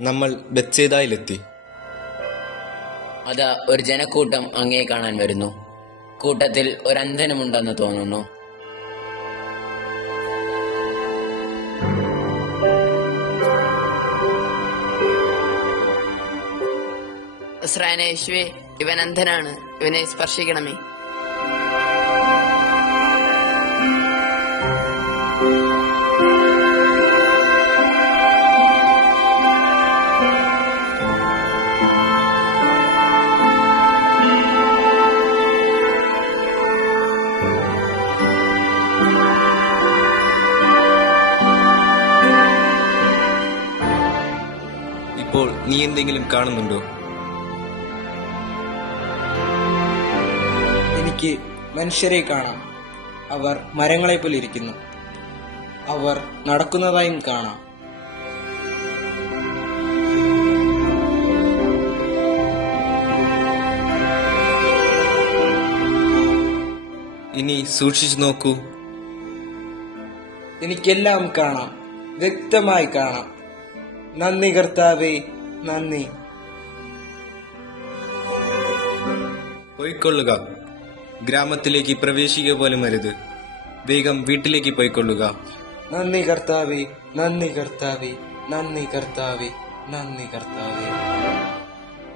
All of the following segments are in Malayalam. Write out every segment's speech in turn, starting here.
നമ്മൾ ബെത്സേദയിലെത്തി. അതാ ഒരു ജനക്കൂട്ടം അങ്ങയെ കാണാൻ വരുന്നു. കൂട്ടത്തിൽ ഒരു അന്ധനുമുണ്ടെന്ന് തോന്നുന്നു. യേശുവേ, ഇവൻ അന്ധനാണ്, ഇവനെ സ്പർശിക്കണമേ. ഇപ്പോൾ നീ എന്തെങ്കിലും കാണുന്നുണ്ടോ? എനിക്ക് മനുഷ്യരെ കാണാം. അവർ മരങ്ങളെ പോലെ ഇരിക്കുന്നു. അവർ നടക്കുന്നതായും കാണാം. ഇനി സൂക്ഷിച്ചു നോക്കൂ. എനിക്കെല്ലാം കാണാം, വ്യക്തമായി കാണാം. നന്ദി കർത്താവേ, നന്ദി. പോയിക്കൊള്ളുക. ഗ്രാമത്തിലേക്ക് പ്രവേശിക്കുക പോലും അരുത്. വേഗം വീട്ടിലേക്ക് പോയിക്കൊള്ളുക. നന്ദി കർത്താവേ, നന്ദി കർത്താവേ, നന്ദി കർത്താവേ, നന്ദി കർത്താവേ.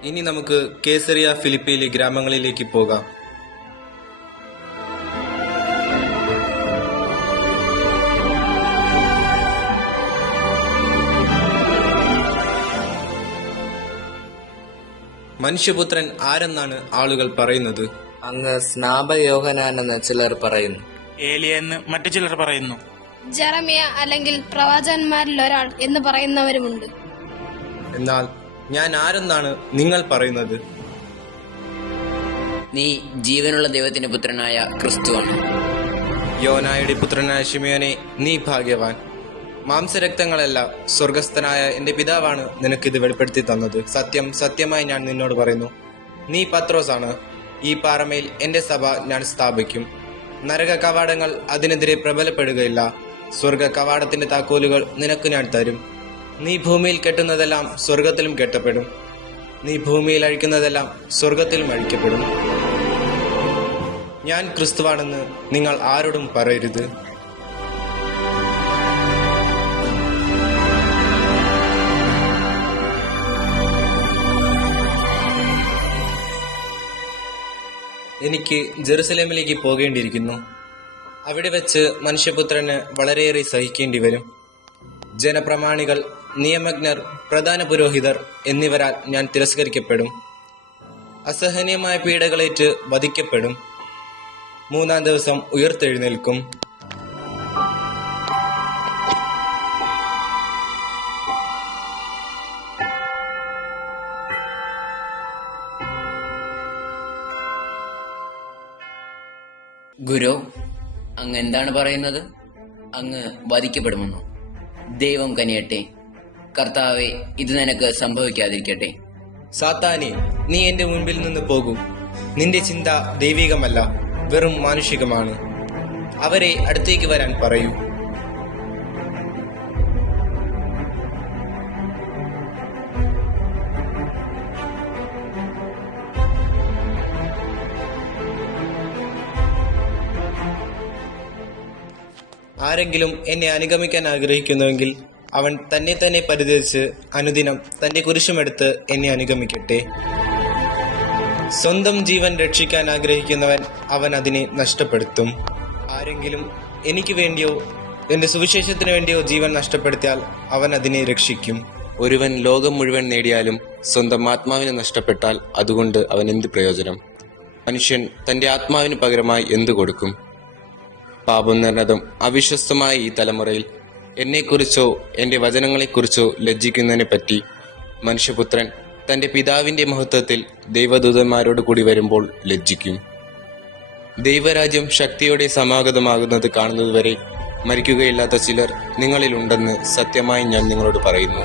ഇനി നമുക്ക് കേസറിയ ഫിലിപ്പിയിലെ ഗ്രാമങ്ങളിലേക്ക് പോകാം. മനുഷ്യപുത്രൻ ആരെന്നാണ് ആളുകൾ പറയുന്നത്? അങ്ങ് സ്നാപയോഹനാനെന്ന് ചിലർ പറയുന്നു. ഏലിയെന്ന് മറ്റു ചിലർ പറയുന്നു. ജെറമിയ അല്ലെങ്കിൽ പ്രവാചകന്മാരിൽ ഒരാൾ എന്ന് പറയുന്നവരുമുണ്ട്. എന്നാൽ ഞാൻ ആരെന്നാണ് നിങ്ങൾ പറയുന്നത്? നീ ജീവനുള്ള ദൈവത്തിന്റെ പുത്രനായ ക്രിസ്തുവാണ്. യോനായുടെ പുത്രനായ ശിമയോനെ, നീ ഭാഗ്യവാൻ. മാംസരക്തങ്ങളല്ല, സ്വർഗസ്ഥനായ എന്റെ പിതാവാണ് നിനക്കിത് വെളിപ്പെടുത്തി തന്നത്. സത്യം സത്യമായി ഞാൻ നിന്നോട് പറയുന്നു, നീ പത്രോസാണ്. ഈ പാറമേൽ എന്റെ സഭ ഞാൻ സ്ഥാപിക്കും. നരക കവാടങ്ങൾ അതിനെതിരെ പ്രബലപ്പെടുകയില്ല. സ്വർഗ കവാടത്തിന്റെ താക്കോലുകൾ നിനക്ക് ഞാൻ തരും. നീ ഭൂമിയിൽ കെട്ടുന്നതെല്ലാം സ്വർഗത്തിലും കെട്ടപ്പെടും. നീ ഭൂമിയിൽ അഴിക്കുന്നതെല്ലാം സ്വർഗത്തിലും അഴിക്കപ്പെടും. ഞാൻ ക്രിസ്തുവാണെന്ന് നിങ്ങൾ ആരോടും പറയരുത്. എനിക്ക് ജെറുസലേമിലേക്ക് പോകേണ്ടിയിരിക്കുന്നു. അവിടെ വെച്ച് മനുഷ്യപുത്രന് വളരെയേറെ സഹിക്കേണ്ടി വരും. ജനപ്രമാണികൾ, നിയമജ്ഞർ, പ്രധാന പുരോഹിതർ എന്നിവരാൽ ഞാൻ തിരസ്കരിക്കപ്പെടും. അസഹനീയമായ പീഡകളേറ്റ് വധിക്കപ്പെടും. 3-ാം ദിവസം ഉയർത്തെഴുന്നേൽക്കും. ഗുരു, അങ്ങ് എന്താണ് പറയുന്നത്? അങ്ങ് വധിക്കപ്പെടുമെന്നോ? ദൈവം കനിയട്ടെ. കർത്താവെ, ഇത് നിനക്ക് സംഭവിക്കാതിരിക്കട്ടെ. സാത്താനെ, നീ എന്റെ മുൻപിൽ നിന്ന് പോകൂ. നിന്റെ ചിന്ത ദൈവികമല്ല, വെറും മാനുഷികമാണ്. അവരെ അടുത്തേക്ക് വരാൻ പറയൂ. ആരെങ്കിലും എന്നെ അനുഗമിക്കാൻ ആഗ്രഹിക്കുന്നുവെങ്കിൽ അവൻ തന്നെ തന്നെ പരിത്യജിച്ച് അനുദിനം തന്റെ കുരിശുമെടുത്ത് എന്നെ അനുഗമിക്കട്ടെ. സ്വന്തം ജീവൻ രക്ഷിക്കാൻ ആഗ്രഹിക്കുന്നവൻ അവൻ അതിനെ നഷ്ടപ്പെടുത്തും. ആരെങ്കിലും എനിക്ക് വേണ്ടിയോ എന്റെ സുവിശേഷത്തിന് വേണ്ടിയോ ജീവൻ നഷ്ടപ്പെടുത്തിയാൽ അവൻ അതിനെ രക്ഷിക്കും. ഒരുവൻ ലോകം മുഴുവൻ നേടിയാലും സ്വന്തം ആത്മാവിനെ നഷ്ടപ്പെട്ടാൽ അതുകൊണ്ട് അവൻ എന്ത് പ്രയോജനം? മനുഷ്യൻ തന്റെ ആത്മാവിന് പകരമായി എന്തു കൊടുക്കും? പാപം നിറഞ്ഞതും അവിശ്വസ്തമായ ഈ തലമുറയിൽ എന്നെക്കുറിച്ചോ എന്റെ വചനങ്ങളെക്കുറിച്ചോ ലജ്ജിക്കുന്നതിനെ പറ്റി മനുഷ്യപുത്രൻ തന്റെ പിതാവിന്റെ മഹത്വത്തിൽ ദൈവദൂതന്മാരോട് കൂടി വരുമ്പോൾ ലജ്ജിക്കും. ദൈവരാജ്യം ശക്തിയോടെ സമാഗതമാകുന്നത് കാണുന്നതുവരെ മരിക്കുകയില്ലാത്ത ചിലർ നിങ്ങളിലുണ്ടെന്ന് സത്യമായി ഞാൻ നിങ്ങളോട് പറയുന്നു.